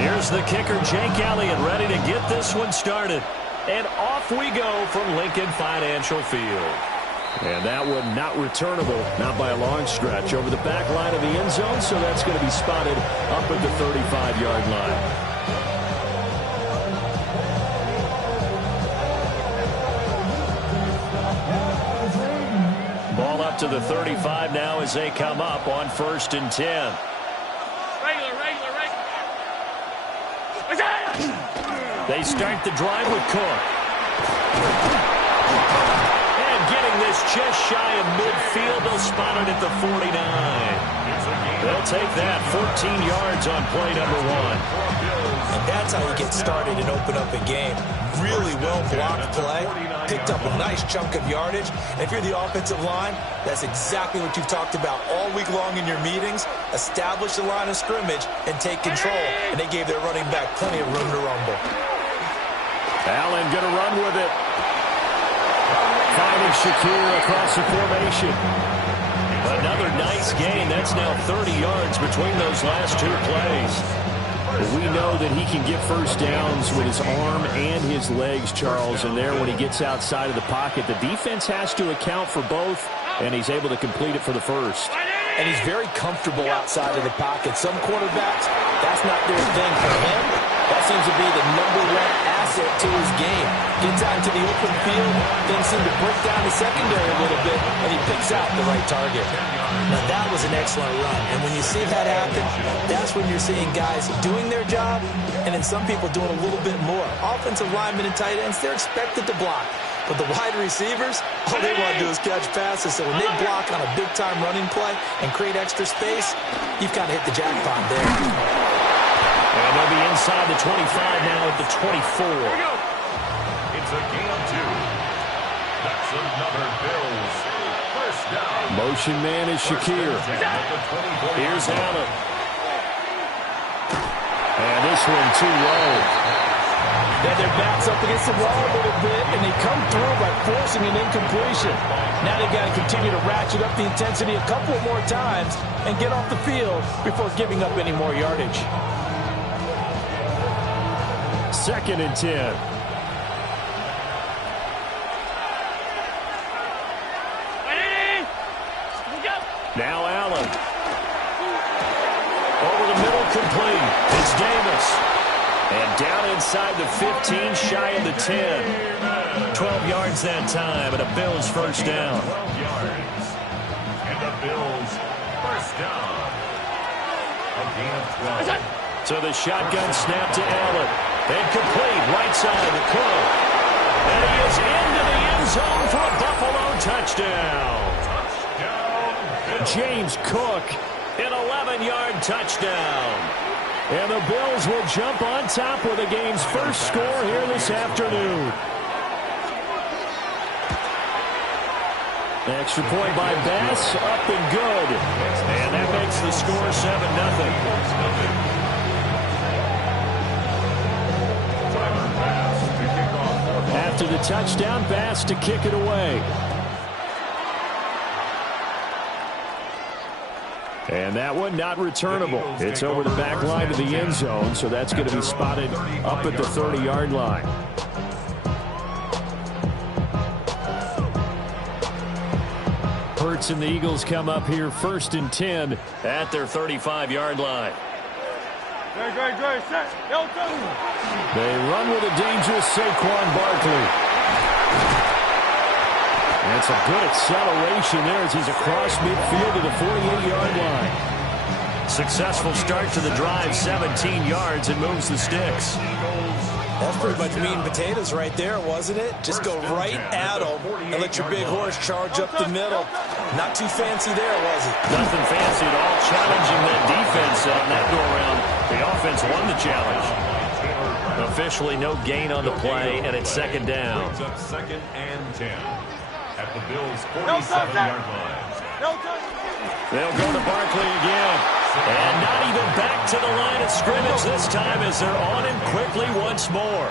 Here's the kicker, Jake Elliott, ready to get this one started. And off we go from Lincoln Financial Field. And that one not returnable, not by a long stretch, over the back line of the end zone, so that's going to be spotted up at the 35-yard line. Ball up to the 35 now as they come up on 1st and 10. They start the drive with Cook. And getting this just shy of midfield, they'll spot it at the 49. They'll take that 14 yards on play number 1. And that's how you get started and open up a game. Really well-blocked play. Picked up a nice chunk of yardage. And if you're the offensive line, that's exactly what you've talked about all week long in your meetings. Establish the line of scrimmage and take control. And they gave their running back plenty of room to rumble. Allen going to run with it. Finding Shakir across the formation. Another nice gain. That's now 30 yards between those last two plays. We know that he can get first downs with his arm and his legs, Charles, and there when he gets outside of the pocket, the defense has to account for both, and he's able to complete it for the first. And he's very comfortable outside of the pocket. Some quarterbacks, that's not their thing. For him, that seems to be the #1 asset to his game. Gets out into the open field, things seem to break down the secondary a little bit, and he picks out the right target. Now, that was an excellent run. And when you see that happen, that's when you're seeing guys doing their job, and then some people doing a little bit more. Offensive linemen and tight ends, they're expected to block. But the wide receivers, all they want to do is catch passes. So when they block on a big-time running play and create extra space, you've kind of hit the jackpot there. And they'll be inside the 25 now at the 24. Here we go. It's a gain of 2. That's another Bills first down. Motion man is Shakir. Here's Allen. And this one too low. Then their backs up against the wall a little bit, and they come through by forcing an incompletion. Now they've got to continue to ratchet up the intensity a couple more times and get off the field before giving up any more yardage. 2nd and 10. Now Allen. Over the middle, complete. It's Davis. And down inside the 15, shy of the 10. 12 yards that time, and a Bills first down. 12 yards. And the Bills first down. A gain of 12. So the shotgun snap to Allen. And complete, right side to Cook. And he is into the end zone for a Buffalo touchdown. James Cook, an 11-yard touchdown. And the Bills will jump on top with the game's first score here this afternoon. Extra point by Bass, up and good. And that makes the score 7-0. After the touchdown, Bass to kick it away. And that one not returnable. It's over the back line of the end zone, so that's going to be spotted up at the 30-yard line. Hurts and the Eagles come up here 1st and 10 at their 35-yard line. They run with a dangerous Saquon Barkley. And it's a good acceleration there as he's across midfield to the 48-yard line. Successful start to the drive, 17 yards, and moves the sticks. That's pretty much meat and potatoes right there, wasn't it? Just go right at them and let your big horse charge up the middle. Not too fancy there, was it? Nothing fancy at all. Challenging that defense on that go-around. The offense won the challenge. Officially no gain on the play, and it's 2nd down. Brings up 2nd and 10 at the Bills' 47-yard line. They'll go to Barkley again. And not even back to the line of scrimmage this time as they're on him quickly once more.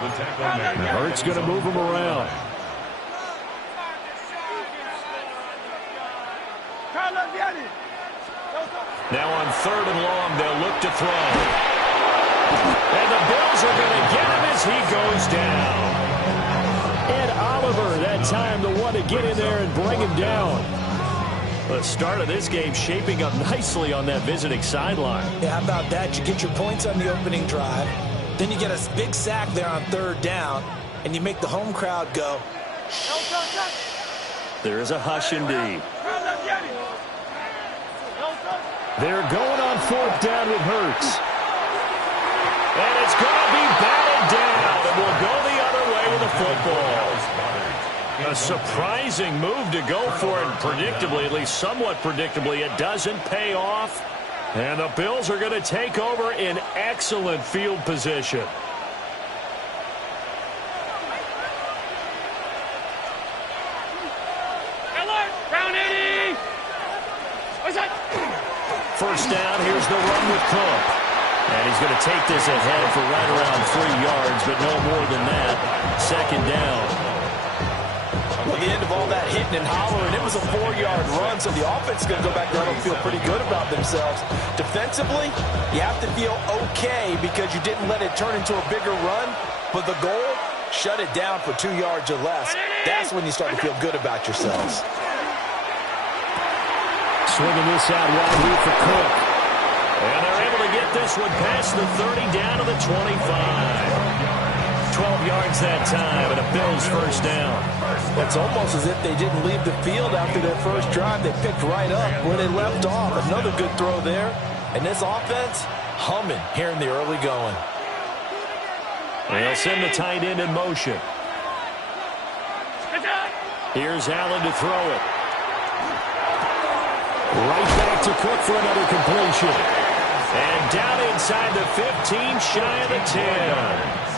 The tackle made. Hurts going to move him around. Now on 3rd and long, they'll look to throw. And the Bills are going to get him as he goes down. Ed Oliver, that time the one to get in there and bring him down. The start of this game shaping up nicely on that visiting sideline. Yeah, how about that? You get your points on the opening drive. Then you get a big sack there on third down. And you make the home crowd go. There is a hush indeed. They're going on fourth down with Hurts. And it's going to be batted down. And we'll go the other way with the football. A surprising move to go for it. Predictably, at least somewhat predictably, it doesn't pay off. And the Bills are going to take over in excellent field position. First down, here's the run with Cook. And he's going to take this ahead for right around 3 yards, but no more than that. Second down. Well, the end of all that hitting and hollering, it was a 4-yard run, so the offense is going to go back there and feel pretty good about themselves. Defensively, you have to feel okay because you didn't let it turn into a bigger run, but the goal, shut it down for 2 yards or less. That's when you start to feel good about yourselves. Swinging this out wide here for Cook. And they're able to get this one past the 30 down to the 25. 12 yards that time and a Bills first down. It's almost as if they didn't leave the field after their first drive. They picked right up where they left off. Another good throw there. And this offense humming here in the early going. They'll send the tight end in motion. Here's Allen to throw it. Right back to Cook for another completion. And down inside the 15, shy of the 10.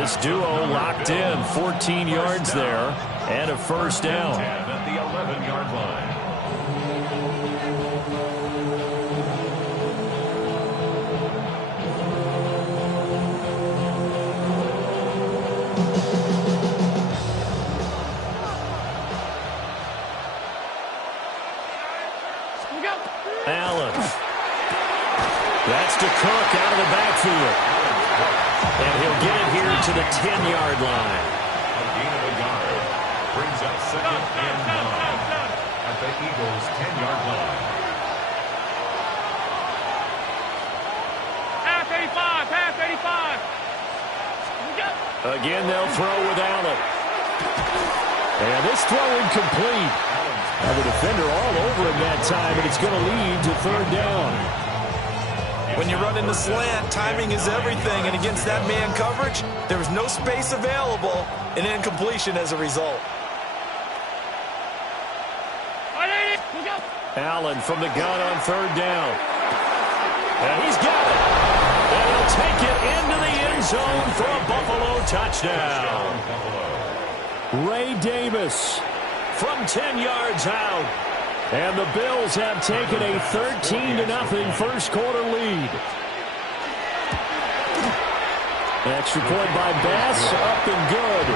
This duo locked in, 14 yards there, and a first down. At the 11-yard line. Allen. That's to Cook out of the backfield. And he'll get it here to the 10-yard line. A gain of a yard brings up second and 9 at the Eagles' 10-yard line. Pass 85, pass 85. Again, they'll throw with Allen. And this throw incomplete. And the defender all over him that time, and it's going to lead to third down. When you run in the slant, timing is everything, and against that man coverage, there was no space available, and incompletion as a result. Allen from the gun on third down. And he's got it. And he'll take it into the end zone for a Buffalo touchdown. Ray Davis from 10 yards out. And the Bills have taken a 13-0 first quarter lead. Extra point by Bass, up and good.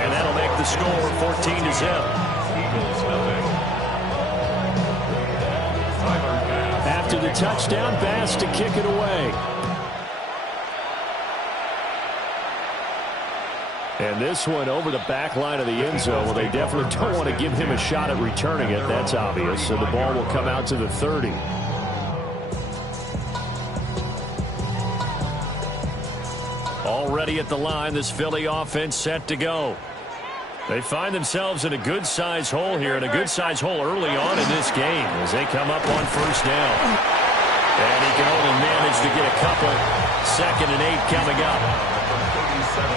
And that'll make the score 14-0. After the touchdown, Bass to kick it away. And this one over the back line of the end zone. Well, they definitely don't want to give him a shot at returning it. That's obvious. So the ball will come out to the 30. Already at the line, this Philly offense set to go. They find themselves in a good-sized hole here, and a good-sized hole early on in this game as they come up on first down. And he can only manage to get a couple. 2nd and 8 coming up.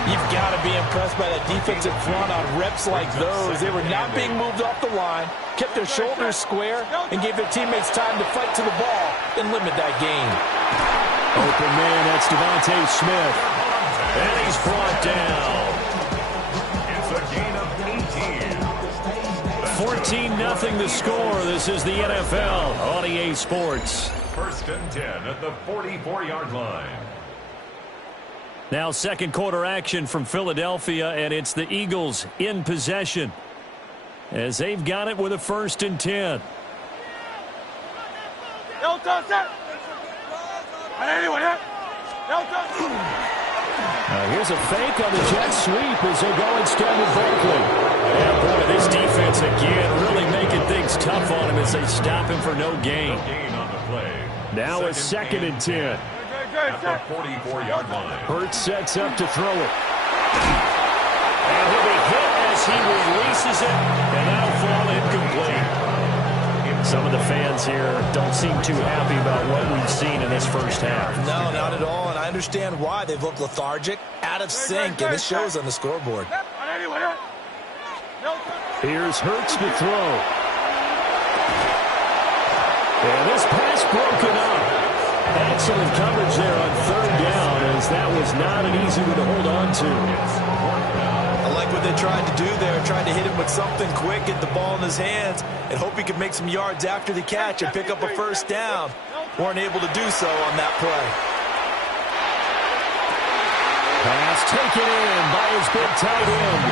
You've got to be impressed by that defensive front on reps like those. They were not being moved off the line, kept their shoulders square, and gave their teammates time to fight to the ball and limit that gain. Open man, that's Devontae Smith. And he's brought down. It's a gain of 14-0 the score. This is the NFL on EA Sports. 1st and 10 at the 44-yard line. Now second quarter action from Philadelphia, and it's the Eagles in possession as they've got it with a 1st and 10. Here's a fake on the jet sweep as they go instead with Barkley. And boy, this defense again really making things tough on him as they stop him for no gain. Now it's 2nd and 10. At the 44-yard line. Hurts sets up to throw it. And he'll be hit as he releases it, and that'll fall incomplete. Some of the fans here don't seem too happy about what we've seen in this first half. No, not at all, and I understand why. They've looked lethargic, out of sync, and it shows on the scoreboard. Here's Hurts to throw. And this pass broken up. Excellent coverage there on 3rd down, as that was not an easy one to hold on to. I like what they tried to do there, tried to hit him with something quick, get the ball in his hands, and hope he could make some yards after the catch and pick up a 1st down. Weren't able to do so on that play. Pass taken in by his big tight end.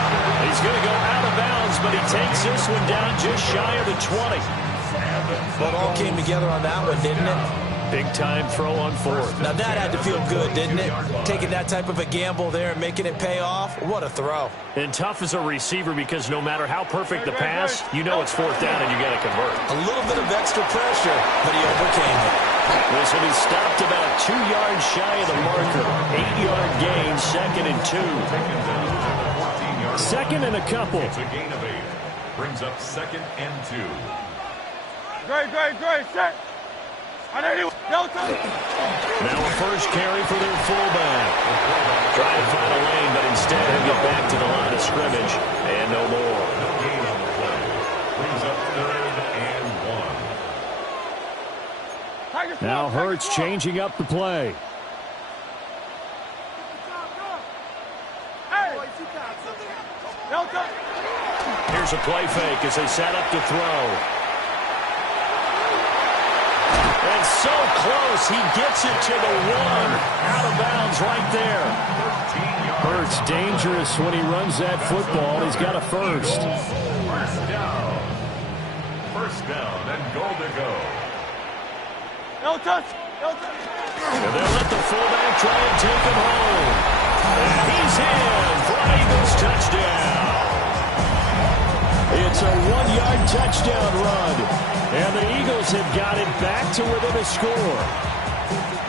He's going to go out of bounds, but he takes this one down just shy of the 20. Well, it all came together on that one, didn't it? Big-time throw on 4th. Now, that had to feel good, didn't it? Taking that type of a gamble there and making it pay off. What a throw. And tough as a receiver because no matter how perfect the pass, you know it's 4th down and you got to convert. A little bit of extra pressure, but he overcame it. This one is stopped about 2 yards shy of the marker. 8-yard gain, 2nd and 2. 2nd and a couple. It's a gain of 8. Brings up 2nd and 2. Great, set. Now a first carry for their fullback. Trying to find a lane, but instead he'll get back to the line of scrimmage. And no more. Gain on the play. Brings up 3rd and 1. Now Hurts changing up the play. Here's a play fake as they set up to throw. And so close, he gets it to the 1. Out of bounds right there. Hurts dangerous when he runs that football. He's got a first. First down. First down and goal to go. No touch. And they'll let the fullback try and take him home. And he's in for an Eagles touchdown. It's a 1-yard touchdown run. And the Eagles have got it back to within a score.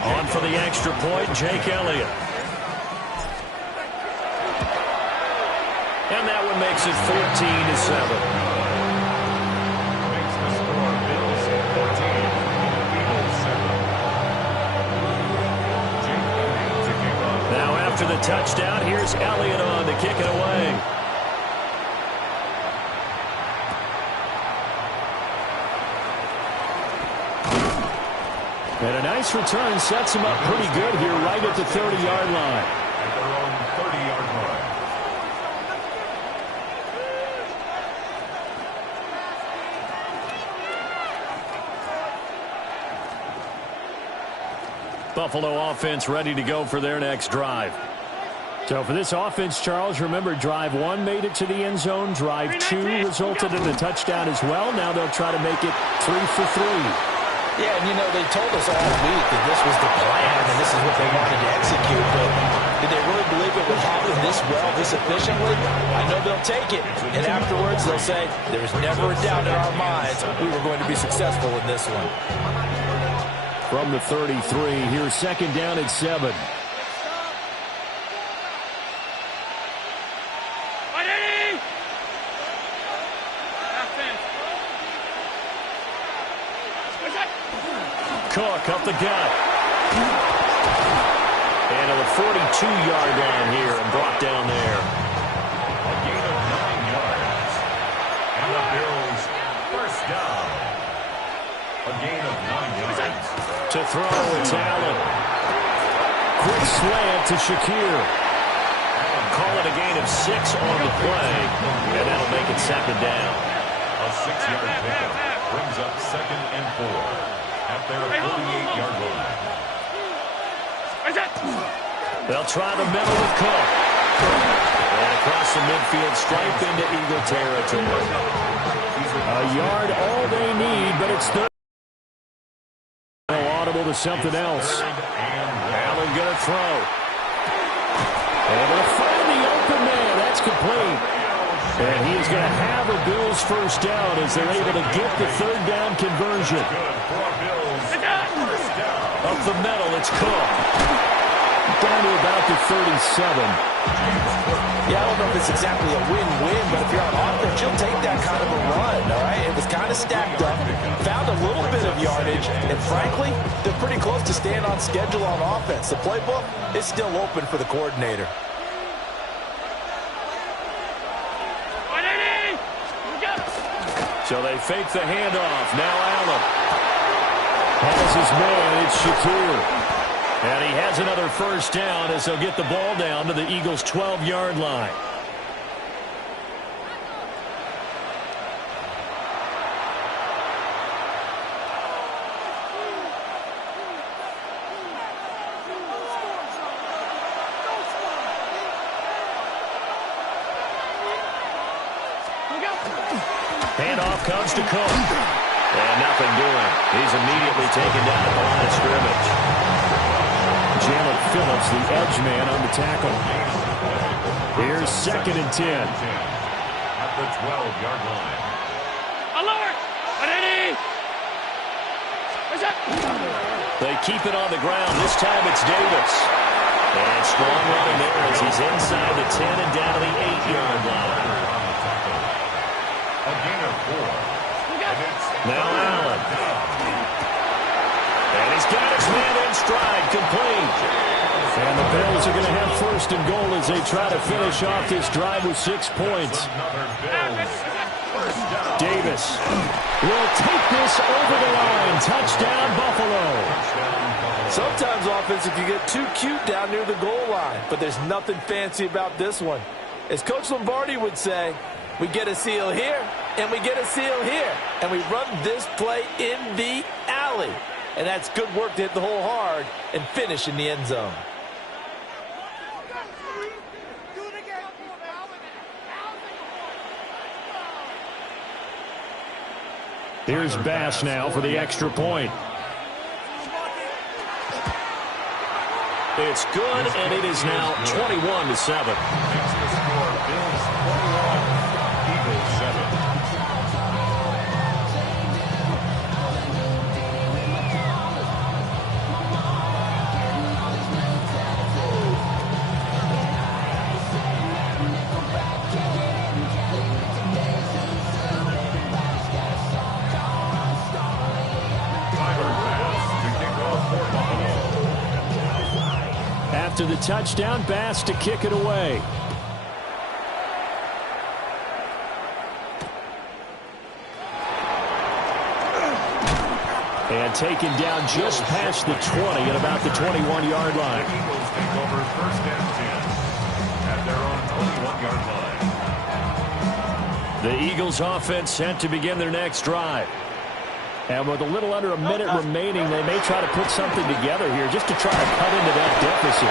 On for the extra point, Jake Elliott. And that one makes it 14-7. Makes the score Bills 14, Eagles 7. Jake Elliott to kick off. Now after the touchdown, here's Elliott on to kick it away. And a nice return sets him up pretty good here right at the 30-yard line. At their own 30-yard line. Buffalo offense ready to go for their next drive. So for this offense, Charles, remember drive 1 made it to the end zone. Drive 2 resulted in a touchdown as well. Now they'll try to make it 3 for 3. Yeah, and you know, they told us all week that this was the plan and this is what they wanted to execute, but did they really believe it would happen this well, this efficiently? I know they'll take it, and afterwards they'll say, there was never a doubt in our minds we were going to be successful in this one. From the 33, here's 2nd down at 7. Cook up the gut. And to the 42-yard line here and brought down there. A gain of 9 yards. And the Bills first down. A gain of 9 yards. To throw, it's Allen. Quick slant to Shakir. Call it a gain of 6 on the play. And that'll make it 2nd down. A 6-yard pickup brings up 2nd and 4. At their 38-yard line. They'll try the middle with Cook. And across the midfield, stripe into Eagle territory. A yard, all they need, but it's third. Audible to something else. Allen going to throw. Able to find the open man. That's complete. And he is going to have a Bills first down as they're able to get the third down conversion. Up the middle, it's Cook. Down to about the 37. Yeah, I don't know if it's exactly a win-win, but if you're on offense, you'll take that kind of a run, all right? It was kind of stacked up, found a little bit of yardage, and frankly, they're pretty close to staying on schedule on offense. The playbook is still open for the coordinator. So they fake the handoff. Now Allen has his man. It's Shakir. And he has another first down as they'll get the ball down to the Eagles' 12-yard line. Handoff comes to Cook. And nothing doing. He's immediately taken down at the line of scrimmage. Jalen Phillips, the edge man on the tackle. Here's 2nd and 10. At the 12-yard line. Alert! They keep it on the ground. This time it's Davis. And strong running there as he's inside the 10 and down to the 8-yard line. A gain of 4. Now Allen. And he's got his man in stride, complete. And the Bills are going to have 1st and goal as they try to finish off this drive with 6 points. Davis will take this over the line. Touchdown, Buffalo. Sometimes offense can get too cute down near the goal line, but there's nothing fancy about this one. As Coach Lombardi would say, we get a seal here, and we get a seal here, and we run this play in the alley. And that's good work to hit the hole hard and finish in the end zone. Here's Bass now for the extra point. It's good, and it is now 21-7. Makes the score Bills 21, Eagles 7. After the touchdown, Bass to kick it away. And taken down just past the 20 at about the 21-yard line. The Eagles take over 1st and 10 at their own 21-yard line. The Eagles offense set to begin their next drive. And with a little under a minute remaining, they may try to put something together here just to try to cut into that deficit.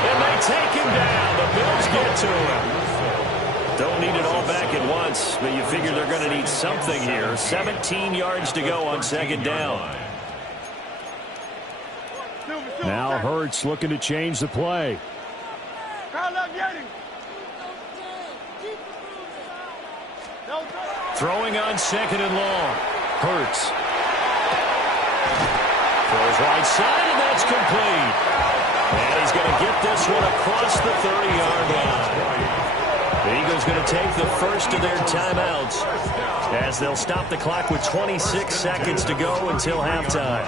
And they take him down. The Bills get to him. Don't need it all back at once, but you figure they're going to need something here. 17 yards to go on 2nd down. Now Hurts looking to change the play. Throwing on 2nd and long. Hurts. Throws right side, and that's complete. And he's going to get this one across the 30-yard line. The Eagles going to take the first of their timeouts as they'll stop the clock with 26 seconds to go until halftime.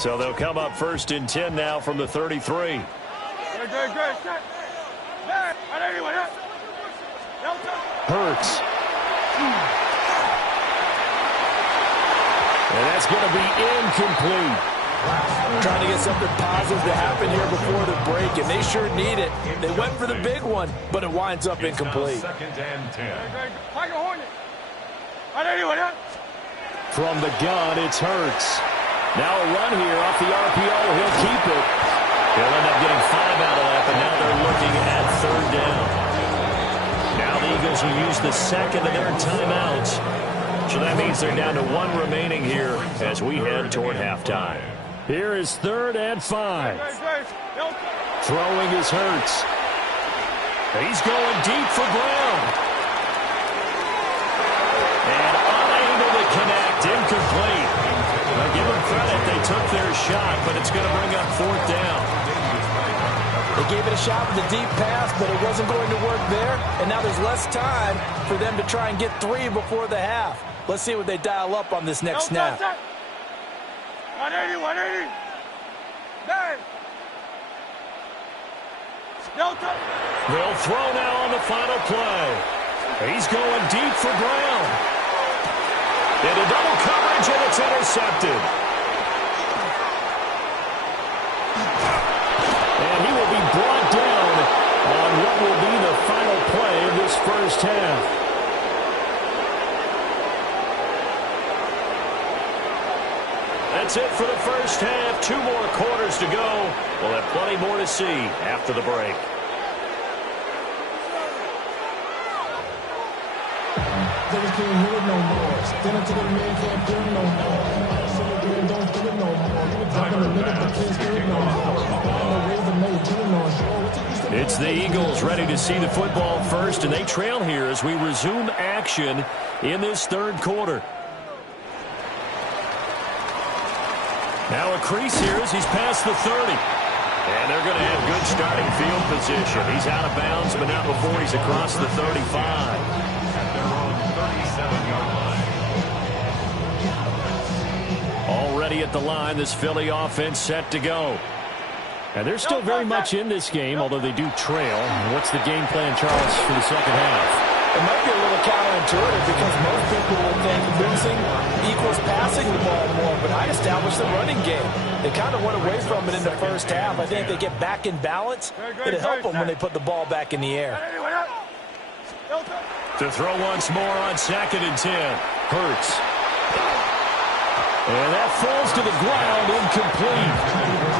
So they'll come up 1st and 10 now from the 33. Hurts. And that's going to be incomplete. Trying to get something positive to happen here before the break, and they sure need it. They went for the big one, but it winds up incomplete. 2nd and 10. From the gun, it's Hurts. Now a run here off the RPO. He'll keep it. They'll end up getting 5 out of that, but now they're looking at 3rd down. Now the Eagles will use the 2nd of their timeouts So that means they're down to 1 remaining here as we head toward halftime. Here is 3rd and 5. Throwing is Hurts. He's going deep for Brown. And unable to connect. Incomplete. Now give them credit. They took their shot, but it's going to bring up 4th down. They gave it a shot with a deep pass, but it wasn't going to work there. And now there's less time for them to try and get 3 before the half. Let's see what they dial up on this next snap. 180, 180. Dang. They'll throw now on the final play. He's going deep for Brown. Into double coverage, and it's intercepted. And he will be brought down on what will be the final play of this first half. That's it for the first half. 2 more quarters to go. We'll have plenty more to see after the break. It's the Eagles ready to see the football first, and they trail here as we resume action in this 3rd quarter. Now a crease here as he's past the 30. And they're going to have good starting field position. He's out of bounds, but not before he's across the 35. Already at the line, this Philly offense set to go. And they're still very much in this game, although they do trail. What's the game plan, Charles, for the second half? It might be a little counterintuitive because most people will think losing equals passing the ball more, but I established the running game. They kind of went away from it in the first half. I think they get back in balance. It'll help them when they put the ball back in the air. To throw once more on 2nd and 10. Hurts. And that falls to the ground, incomplete.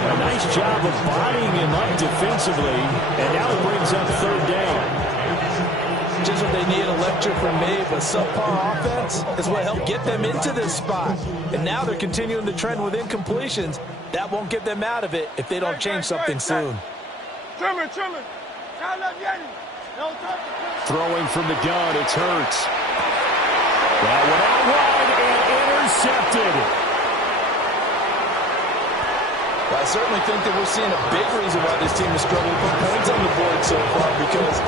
A nice job of bodying him up defensively, and now it brings up 3rd down. Just what they need, a lecture from me, but subpar offense is what helped get them into this spot. And now they're continuing the trend with incompletions. That won't get them out of it if they don't change something soon. Trimmer. Throwing from the gun, it's Hurts. That one out wide and intercepted. I certainly think that we're seeing a big reason why this team is struggling to put points on the board so far, because